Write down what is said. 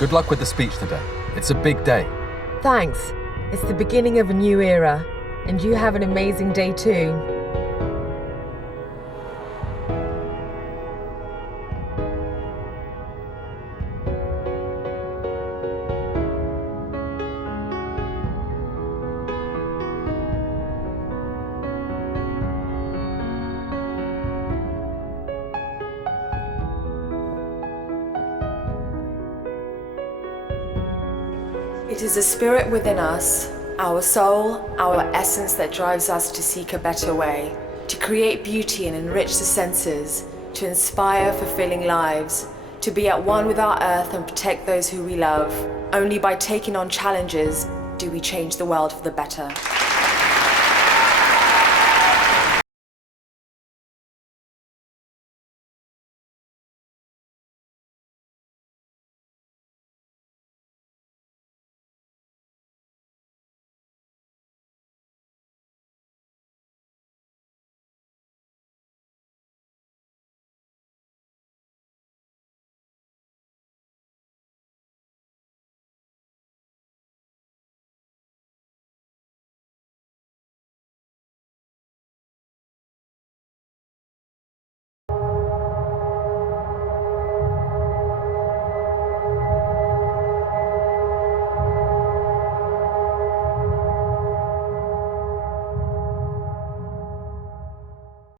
Good luck with the speech today. It's a big day. Thanks. It's the beginning of a new era, and you have an amazing day too. It is the spirit within us, our soul, our essence that drives us to seek a better way, to create beauty and enrich the senses, to inspire fulfilling lives, to be at one with our earth and protect those who we love. Only by taking on challenges do we change the world for the better.